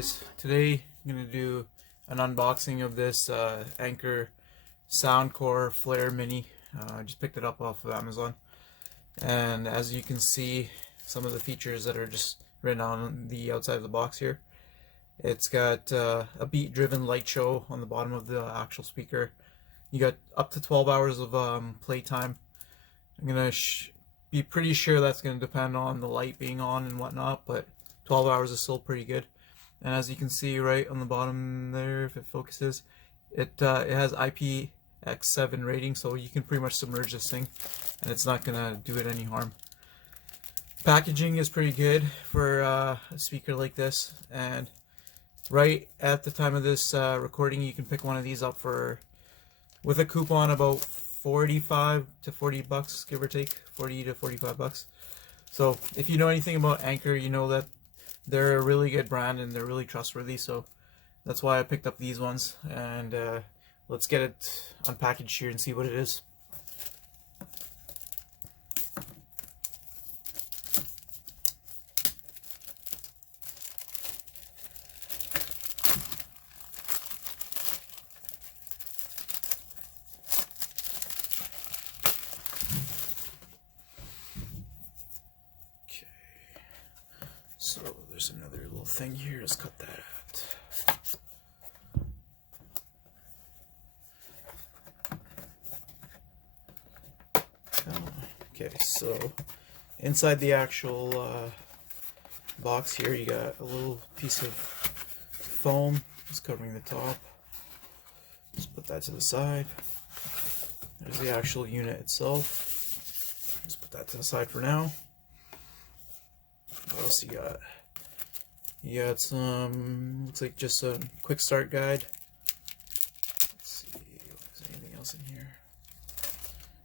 guys, today I'm going to do an unboxing of this Anker Soundcore Flare Mini. I just picked it up off of Amazon, and as you can see, some of the features that are just written on the outside of the box here. It's got a beat driven light show on the bottom of the actual speaker. You got up to 12 hours of playtime. I'm going to be pretty sure that's going to depend on the light being on and whatnot, but 12 hours is still pretty good. And as you can see right on the bottom there, if it focuses, it has IPX7 rating, so you can pretty much submerge this thing and it's not gonna do it any harm. Packaging is pretty good for a speaker like this, and right at the time of this recording, you can pick one of these up for, with a coupon, about 45 to 40 bucks, give or take, 40 to 45 bucks. So if you know anything about Anker, you know that they're a really good brand and they're really trustworthy, so that's why I picked up these ones. And let's get it unpackaged here and see what it is. So there's another little thing here, let's cut that out. Okay, so inside the actual box here, you got a little piece of foam just covering the top. Just put that to the side. There's the actual unit itself. Let's put that to the side for now. What else you got? You got some, looks like just a quick start guide. Let's see if there's anything else in here.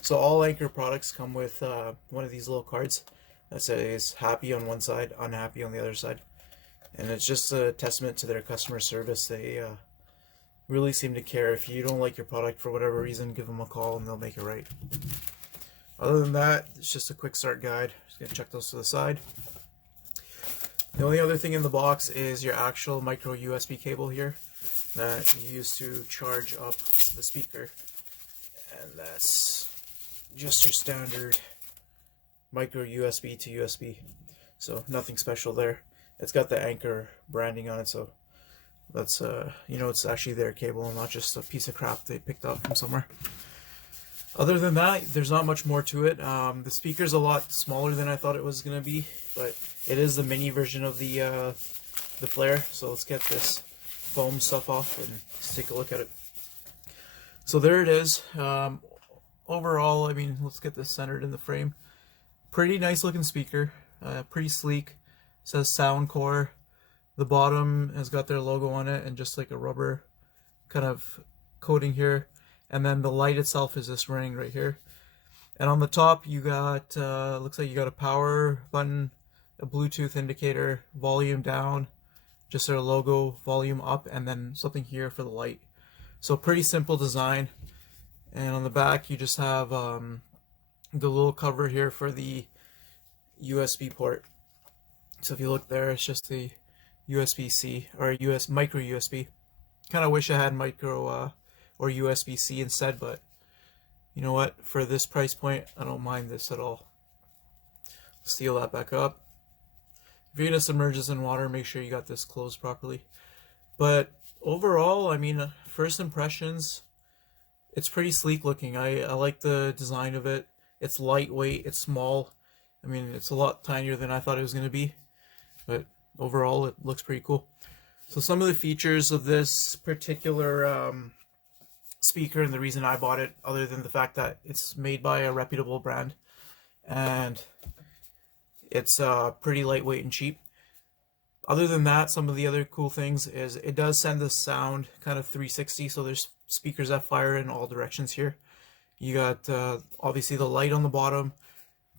So all Anker products come with one of these little cards that says happy on one side, unhappy on the other side. And it's just a testament to their customer service. They really seem to care. If you don't like your product for whatever reason, give them a call and they'll make it right. Other than that, it's just a quick start guide. Just gonna check those to the side. The only other thing in the box is your actual micro USB cable here that you use to charge up the speaker, and that's just your standard micro USB to USB, so nothing special there. It's got the Anker branding on it, so that's you know, it's actually their cable and not just a piece of crap they picked up from somewhere. Other than that, there's not much more to it. The speaker's a lot smaller than I thought it was going to be, but it is the mini version of the Flare. So let's get this foam stuff off and let's take a look at it. So there it is. Overall, I mean, let's get this centered in the frame. Pretty nice looking speaker, pretty sleek. It says Soundcore. The bottom has got their logo on it and just like a rubber kind of coating here. And then the light itself is this ring right here. And on the top you got, looks like you got a power button, a Bluetooth indicator, volume down, just their logo, volume up, and then something here for the light. So pretty simple design. And on the back you just have the little cover here for the USB port. So if you look there, it's just the USB-C or micro USB. Kind of wish I had micro or USB-C instead, but you know what, for this price point I don't mind this at all. Seal that back up. If you're gonna submerge this in water, make sure you got this closed properly. But overall, I mean, first impressions, it's pretty sleek looking. I like the design of it. It's lightweight, it's small. I mean, it's a lot tinier than I thought it was gonna be, but overall it looks pretty cool. So some of the features of this particular speaker, and the reason I bought it, other than the fact that it's made by a reputable brand and it's pretty lightweight and cheap. Other than that, some of the other cool things is it does send the sound kind of 360, so there's speakers that fire in all directions here. You got obviously the light on the bottom,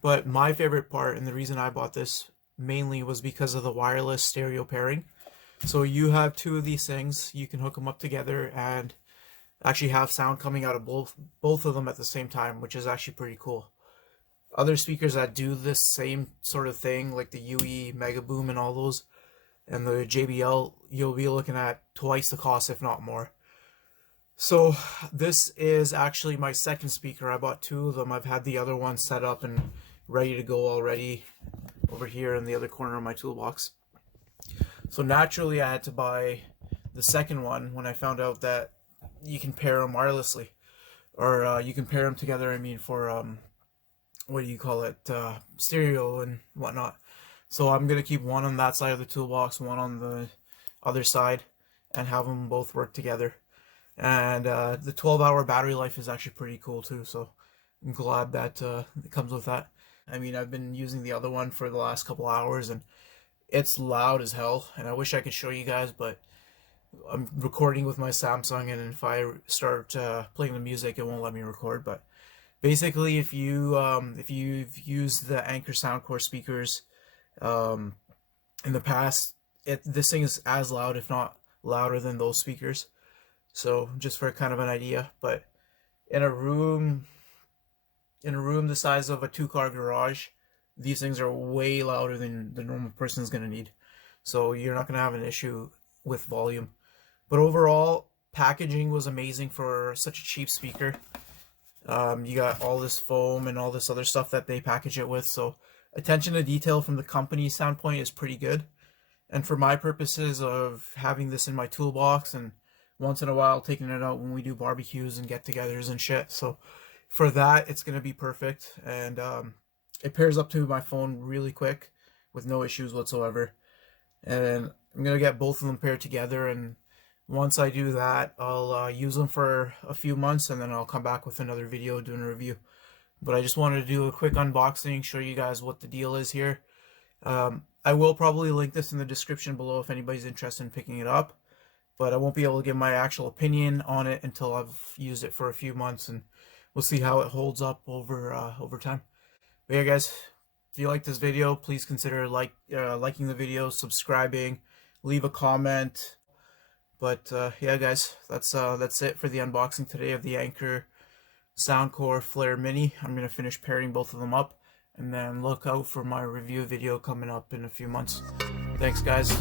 but my favorite part, and the reason I bought this mainly, was because of the wireless stereo pairing. So you have two of these things, you can hook them up together and actually have sound coming out of both of them at the same time, which is actually pretty cool. Other speakers that do this same sort of thing, like the UE, Mega Boom, and all those, and the JBL you'll be looking at twice the cost, if not more. So this is actually my second speaker. I bought 2 of them. I've had the other one set up and ready to go already over here in the other corner of my toolbox. So naturally I had to buy the second one when I found out that you can pair them wirelessly, or you can pair them together, I mean, for what do you call it, stereo and whatnot. So I'm gonna keep one on that side of the toolbox, one on the other side, and have them both work together. And the 12-hour battery life is actually pretty cool too, so I'm glad that it comes with that. I mean, I've been using the other one for the last couple hours, and it's loud as hell, and I wish I could show you guys, but I'm recording with my Samsung, and if I start playing the music, it won't let me record. But basically, if you've used the Anker Soundcore speakers in the past, this thing is as loud, if not louder than those speakers. So just for kind of an idea, but in a room the size of a 2-car garage, these things are way louder than the normal person is going to need. So you're not going to have an issue with volume. But overall, packaging was amazing for such a cheap speaker. You got all this foam and all this other stuff that they package it with. So attention to detail from the company standpoint is pretty good. And for my purposes of having this in my toolbox and once in a while taking it out when we do barbecues and get-togethers and shit, so for that it's going to be perfect. And it pairs up to my phone really quick with no issues whatsoever. And I'm going to get both of them paired together, and once I do that, I'll use them for a few months, and then I'll come back with another video doing a review. But I just wanted to do a quick unboxing, show you guys what the deal is here. I will probably link this in the description below if anybody's interested in picking it up, but I won't be able to give my actual opinion on it until I've used it for a few months, and we'll see how it holds up over time. But yeah, guys, if you like this video, please consider liking the video, subscribing, leave a comment. But yeah, guys, that's it for the unboxing today of the Anker Soundcore Flare Mini. I'm gonna finish pairing both of them up, and then look out for my review video coming up in a few months. Thanks, guys.